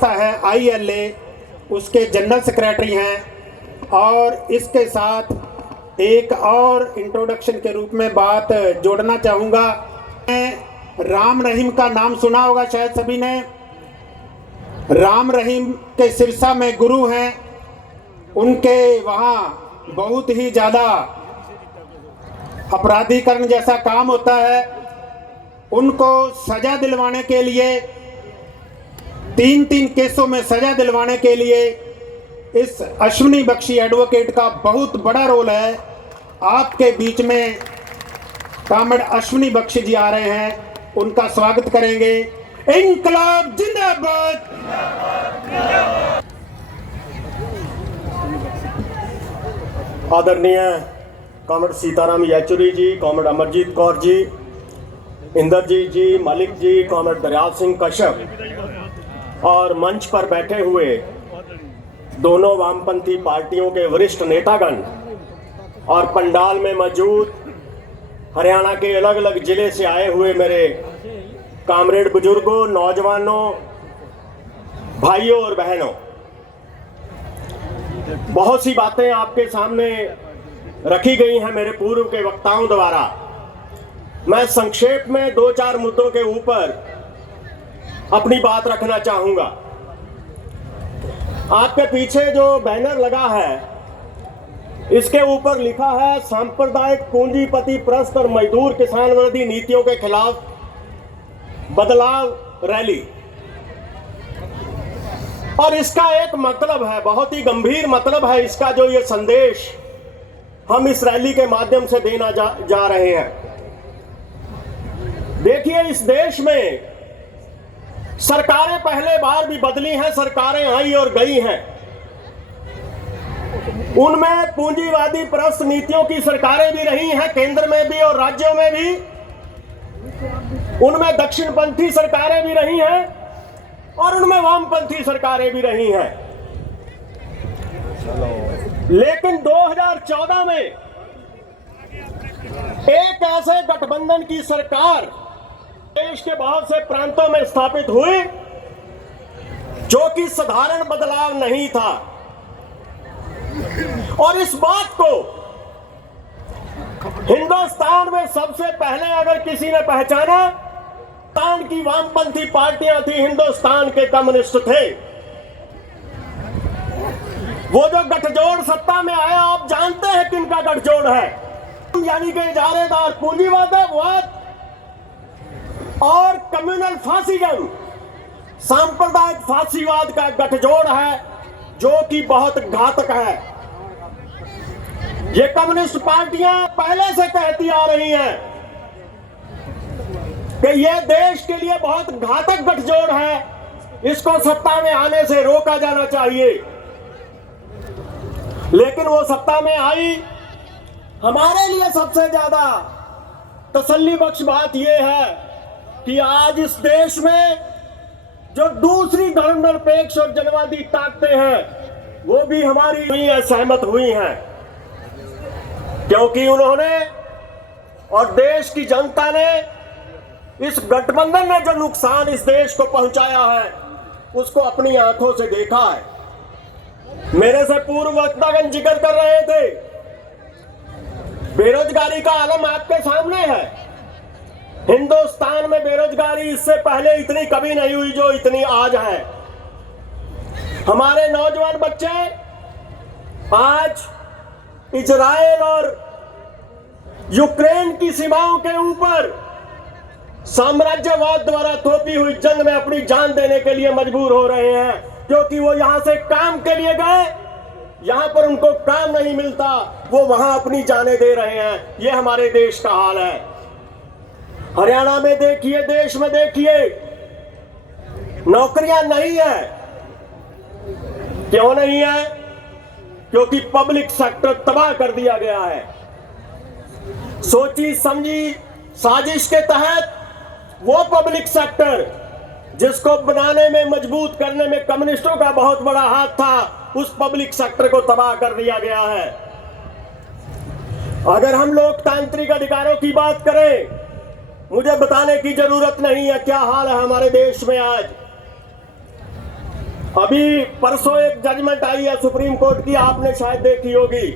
संस्था है ILA, उसके जनरल सेक्रेटरी हैं। और इसके साथ एक और इंट्रोडक्शन के रूप में बात जोड़ना चाहूँगा। राम रहीम का नाम सुना होगा शायद सभी ने। राम रहीम के सिरसा में गुरु हैं, उनके वहाँ बहुत ही ज़्यादा अपराधीकरण जैसा काम होता है। उनको सज़ा दिलवाने के लिए, 3 केसों में सज़ा दिलवाने के लिए इस अश्विनी बख्शी एडवोकेट का बहुत बड़ा रोल है। आपके बीच में कॉमरेड अश्विनी बख्शी जी आ रहे हैं, उनका स्वागत करेंगे। इंकलाब जिंदाबाद। आदरणीय कॉमरेड सीताराम येचुरी जी, कॉमरेड अमरजीत कौर जी, इंद्रजीत जी, मलिक जी, कॉमरेड दरियाव सिंह कश्यप और मंच पर बैठे हुए दोनों वामपंथी पार्टियों के वरिष्ठ नेतागण और पंडाल में मौजूद हरियाणा के अलग अलग जिले से आए हुए मेरे कॉमरेड बुजुर्गों, नौजवानों, भाइयों और बहनों, बहुत सी बातें आपके सामने रखी गई हैं मेरे पूर्व के वक्ताओं द्वारा। मैं संक्षेप में 2-4 मुद्दों के ऊपर अपनी बात रखना चाहूंगा। आपके पीछे जो बैनर लगा है, इसके ऊपर लिखा है सांप्रदायिक पूंजीपति परस्त और मजदूर किसान विरोधी नीतियों के खिलाफ बदलाव रैली। और इसका एक मतलब है, बहुत ही गंभीर मतलब है इसका, जो ये संदेश हम इस रैली के माध्यम से देना जा रहे हैं। देखिए, इस देश में सरकारें पहले बार भी बदली हैं, सरकारें आई और गई हैं। उनमें पूंजीवादी परस्त नीतियों की सरकारें भी रही हैं, केंद्र में भी और राज्यों में भी। उनमें दक्षिणपंथी सरकारें भी रही हैं और उनमें वामपंथी सरकारें भी रही हैं। लेकिन 2014 में एक ऐसे गठबंधन की सरकार देश के बहुत से प्रांतों में स्थापित हुई जो कि साधारण बदलाव नहीं था। और इस बात को हिंदुस्तान में सबसे पहले अगर किसी ने पहचाना, हिंदुस्तान की वामपंथी पार्टियां थी, हिंदुस्तान के कम्युनिस्ट थे। वो जो गठजोड़ सत्ता में आया, आप जानते हैं किनका गठजोड़ है, यानी कि इजारेदार पूंजीवाद और कम्युनल फासिज्म, सांप्रदायिक फासीवाद का गठजोड़ है, जो कि बहुत घातक है। ये कम्युनिस्ट पार्टियां पहले से कहती आ रही हैं कि यह देश के लिए बहुत घातक गठजोड़ है, इसको सत्ता में आने से रोका जाना चाहिए। लेकिन वो सत्ता में आई। हमारे लिए सबसे ज्यादा तसल्ली बख्श बात यह है कि आज इस देश में जो दूसरी धर्मनिरपेक्ष और जनवादी ताकतें हैं, वो भी हमारी हुई है, सहमत हुई हैं, क्योंकि उन्होंने और देश की जनता ने इस गठबंधन ने जो नुकसान इस देश को पहुंचाया है, उसको अपनी आंखों से देखा है। मेरे से पूर्व वक्तागण जिक्र कर रहे थे, बेरोजगारी का आलम आपके सामने है। हिंदुस्तान में बेरोजगारी इससे पहले इतनी कभी नहीं हुई जो इतनी आज है। हमारे नौजवान बच्चे आज इजराइल और यूक्रेन की सीमाओं के ऊपर साम्राज्यवाद द्वारा थोपी हुई जंग में अपनी जान देने के लिए मजबूर हो रहे हैं, क्योंकि वो यहां से काम के लिए गए, यहां पर उनको काम नहीं मिलता, वो वहां अपनी जानें दे रहे हैं। ये हमारे देश का हाल है। हरियाणा में देखिए, देश में देखिए, नौकरियां नहीं है। क्यों नहीं है? क्योंकि पब्लिक सेक्टर तबाह कर दिया गया है। सोची समझी साजिश के तहत वो पब्लिक सेक्टर जिसको बनाने में, मजबूत करने में कम्युनिस्टों का बहुत बड़ा हाथ था, उस पब्लिक सेक्टर को तबाह कर दिया गया है। अगर हम लोकतांत्रिक अधिकारों की बात करें, मुझे बताने की जरूरत नहीं है क्या हाल है हमारे देश में आज। अभी परसों एक जजमेंट आई है सुप्रीम कोर्ट की, आपने शायद देखी होगी।